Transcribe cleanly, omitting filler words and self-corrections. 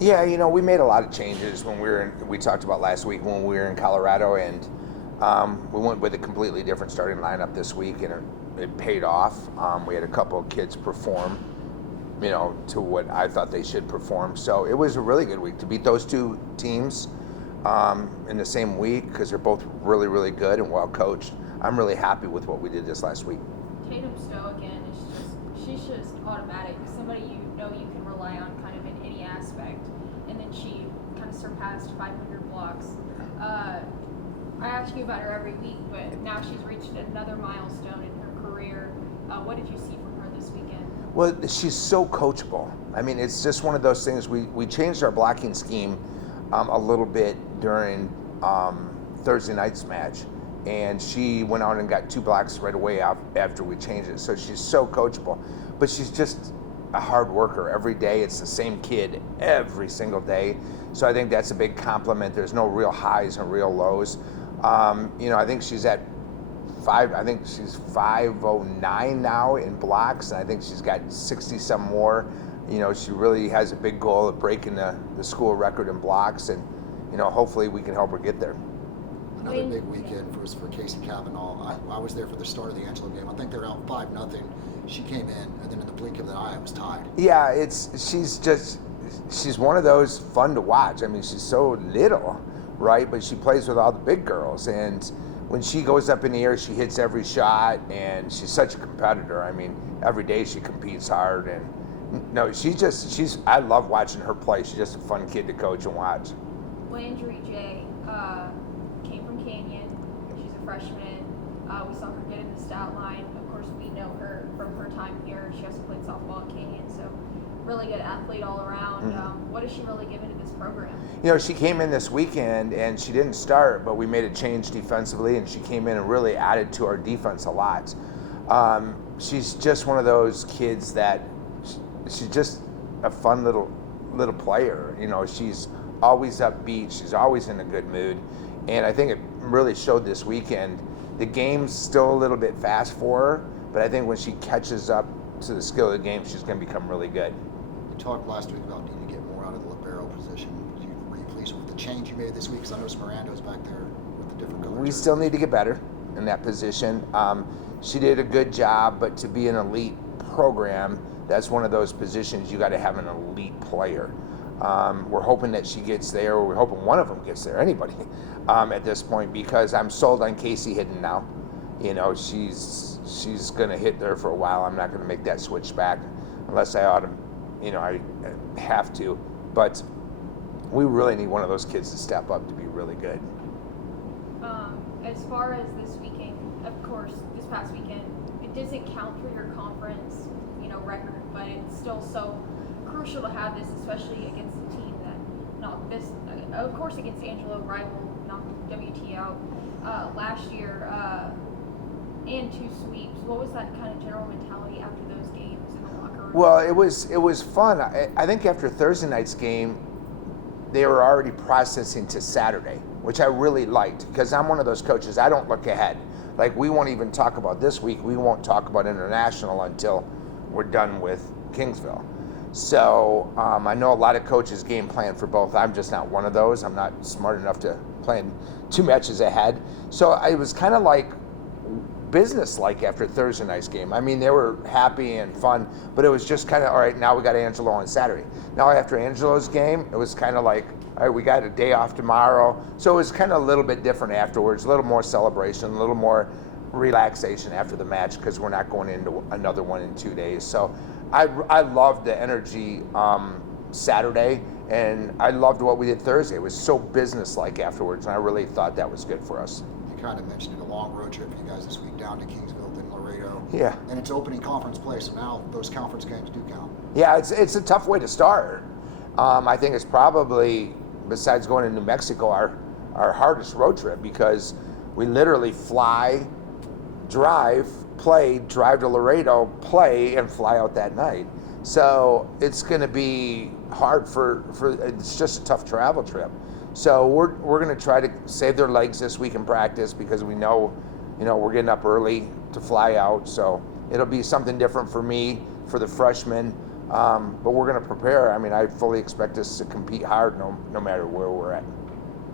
Yeah, we made a lot of changes when we talked about last week when we were in Colorado, and we went with a completely different starting lineup this week, and it paid off. We had a couple of kids perform, to what I thought they should perform. So it was a really good week to beat those two teams in the same week because they're both really, really good and well coached. I'm really happy with what we did this last week. Tatum Stowe again she's just automatic. Somebody you can rely on kind of in any aspect. And then she kind of surpassed 500 blocks. I ask you about her every week, but now she's reached another milestone in her career. What did you see from her this weekend? Well, she's so coachable. I mean, it's just one of those things. We changed our blocking scheme a little bit during Thursday night's match, and she went out and got 2 blocks right away after we changed it. So she's so coachable, but she's just a hard worker. Every day it's the same kid every single day. So I think that's a big compliment. There's no real highs and real lows. I think she's at 509 now in blocks, and I think she's got 60 some more. She really has a big goal of breaking the school record in blocks, and hopefully we can help her get there. Another big weekend for Casey Cavanaugh. I was there for the start of the Angelo game. I think they're out 5-0. She came in, and then in the blink of an eye, it was tied. Yeah, she's one of those fun to watch. I mean, she's so little, right? But she plays with all the big girls, and when she goes up in the air, she hits every shot, and she's such a competitor. I mean, every day she competes hard, and I love watching her play. She's just a fun kid to coach and watch. Landry J came from Canyon. She's a freshman. We saw her get in the stat line. Of course, we know her from her time here. She also played softball at Canyon, so really good athlete all around. Mm-hmm. What has she really given to this program? She came in this weekend and she didn't start, but we made a change defensively, and she came in and really added to our defense a lot. She's just one of those kids that she's just a fun little player. She's always upbeat. She's always in a good mood, and I think it really showed this weekend. The game's still a little bit fast for her, but I think when she catches up to the skill of the game, she's going to become really good. You talked last week about needing to get more out of the libero position. Were you pleased with the change you made this week? Because I know Smirando's back there with the different colors. We still need to get better in that position. She did a good job, but to be an elite program, that's one of those positions you got to have an elite player. We're hoping that she gets there, or we're hoping one of them gets there, anybody, at this point, because I'm sold on Casey hitting now. She's going to hit there for a while. I'm not going to make that switch back unless I have to. But we really need one of those kids to step up to be really good. As far as this weekend, of course, this past weekend, it doesn't count for your conference, record, but it's still so crucial to have this, especially against a team that knocked this, of course, against Angelo, rival, knocked WT out last year, and 2 sweeps. What was that kind of general mentality after those games in the locker room? Well, it was fun. I think after Thursday night's game, they were already processing to Saturday, which I really liked, because I'm one of those coaches, I don't look ahead. Like, we won't even talk about this week. We won't talk about international until we're done with Kingsville. So I know a lot of coaches game plan for both. I'm just not one of those. I'm not smart enough to plan 2 matches ahead. So it was kind of like business-like after Thursday night's game. I mean, they were happy and fun, but it was just kind of, all right, now we got Angelo on Saturday. Now after Angelo's game, it was kind of like, all right, we got a day off tomorrow. So it was kind of a little bit different afterwards, a little more celebration, a little more relaxation after the match, because we're not going into another one in 2 days. So I loved the energy Saturday, and I loved what we did Thursday. It was so business-like afterwards, and I really thought that was good for us. You kind of mentioned it, a long road trip for you guys this week down to Kingsville, then Laredo. Yeah. And it's opening conference play, so now those conference games do count. Yeah, it's a tough way to start. I think it's probably, besides going to New Mexico, our hardest road trip, because we literally fly, drive to Laredo, play, and fly out that night. So it's going to be hard for it's just a tough travel trip. So we're going to try to save their legs this week in practice, because we know, we're getting up early to fly out. So it'll be something different for me, for the freshmen. But we're going to prepare. I mean, I fully expect us to compete hard no matter where we're at.